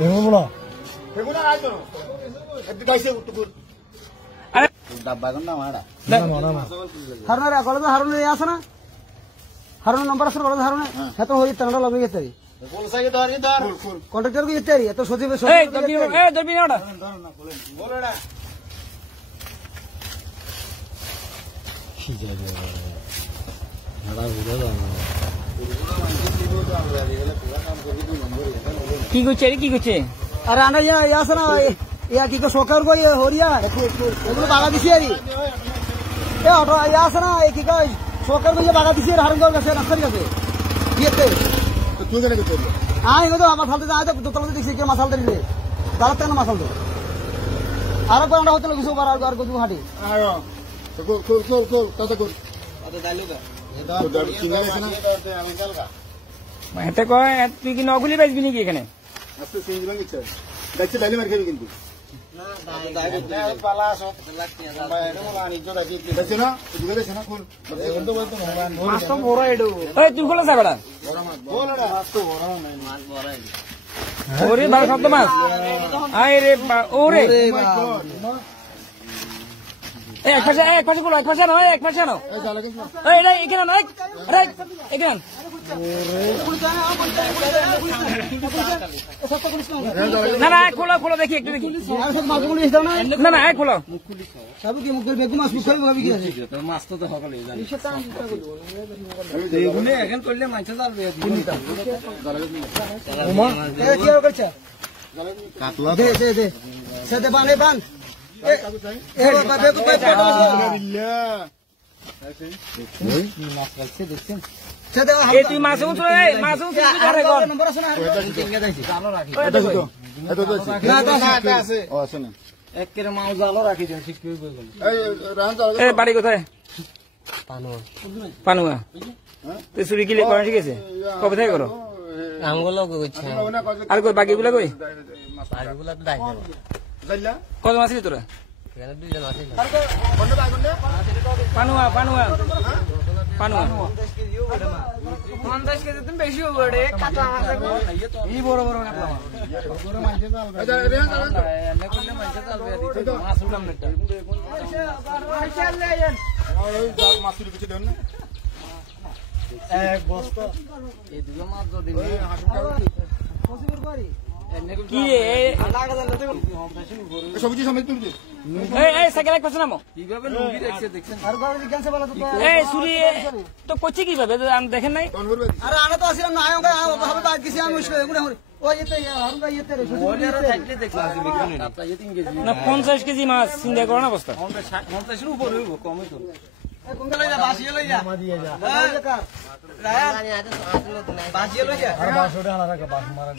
এগুলো এগুলো আজ তো একটু বাইসে উঠুন আরে ডাব্বা কোন না মাড়া না না না হারুন কলেজ হারুন আছে না হারুন নম্বর আছে কলেজ হারুন এত হই তনটা লাগবে গেছে বলসাকে ধর কন্ট্রাক্টর কে ইত্যাদি এত সচিব এই দরবি না ওটা বলড়া কি যাবে নাড়া বুঝা না কি করছে কি করছে আরে আনা ইয়া আছে না ইয়া কি সরকার কই হরিয়া এগুলো বাগা দিছি আরি এ অটো ইয়া আছে না কি কই সরকার কই বাগা দিছি হারুন কাছে রাস্তার কাছে দিতে তো তুই কেন করবি আই গো আমার ফালতে যায় তো দোতলাতে দেখছি কে মাসাল দিলে দাঁড়াত কেন মাসাল দে আর কোন আমরা হতে কিছু আর গজু হাঁটি আয়ো তো কর কথা কর আরে ডালি দা এটা কিনে গেছে না আমি কালকা এতে কয় তুই কি নগুলি বেচবি নাকি এখানে আজকে চেঞ্জ ভাঙি চাই দেখছি ডালি মার খাবি কিন্তু না ডাইরেক্ট পালা সব লাগতি না এটা মানি জোড়া দিতে দেখছ না দুটো দেখছ না কোন বলতো মাছ তো বড় এডো ওই তুই খোলা সাগড়া বড় মাছ বলড়া মাছ তো বড় নাই মাছ বড় এডো ওরে ভাই শব্দ মাছ আয় রে ওরে এক পাশে বলো এক পাশে নয় এক পাশে নাও এই জালা কিন্তু এই এটা এখানে নয় আরে এখানে না না খোলো দেখি একটু দেখি মাছগুলো এসে দাও না না খোলো সব কি মুখ বেগু মাছ মুখ খাবি কি আছে মাছ তো হকলে জানি এগুলো এখন করলে মাছ যাবে ওমা এ কি করছে কাতলা দে সেতে বানে বান এ বাবা বেগু পেট মাছ কালছে দেখছেন সেতে এই তুই মাছ উঠো মাছ উঠো ধরে গর নম্বর আছে না টিঙ্গা দাইছি জালো রাখি এটা তো না আছে ও আছে না একের মাছ জালো রাখি দেন ঠিক করে গেল এই রান চালা এই বাড়ি কোথায় পানুয়া হ্যাঁ তুই চুরি কিলে করা ঠিক আছে কবে থেকে করো আমগুলো কইছে আর কই বাকিগুলো কই বাকিগুলো তো দাই যাইলা কত মাছ ছিল তোরা এখানে দুইজন আছে কোন বাই কোন পানুয়া 50 কেজি তুমি বেশি হবে রে কাটা এই বড় বড় কাটলা বড় মাছ জাল আচ্ছা রেহান চালা এনে করলে মাছ চালবে দিতে মাছ উঠাম না ওই জাল মাছ তুলে কিছু দেন না এক বস্তা এই দুটো মাছ যদি ওই হাসু কাও কি রে সবজি সমেত তুলতে এই সাইকেল এক পাশে নামো কিভাবে লুঙ্গি দেখছে দেখছেন আর গাড়ি জিজ্ঞাসা বলা তো এই চুরি তো করছি কিভাবে আমি দেখেন নাই কোন করবে আরে আনা তো আসিলাম না আয়োগা ভাবে বাদ গেছি আমি এগুলো ওই এতে হারুন ভাই এতে রে ওলিয়ার থাকলে দেখলাম যে বিক্রি না তা 3 কেজি না 50 কেজি মাছ চিন্তা করো না অবস্থা 50 এর উপর হইব কমই তো এ কোনটা লই যা বাসিয়ে লই যা মা দিয়ে যা রায়া বাসিয়ে লই যা আর 500 টাকা রাখা 5 মারা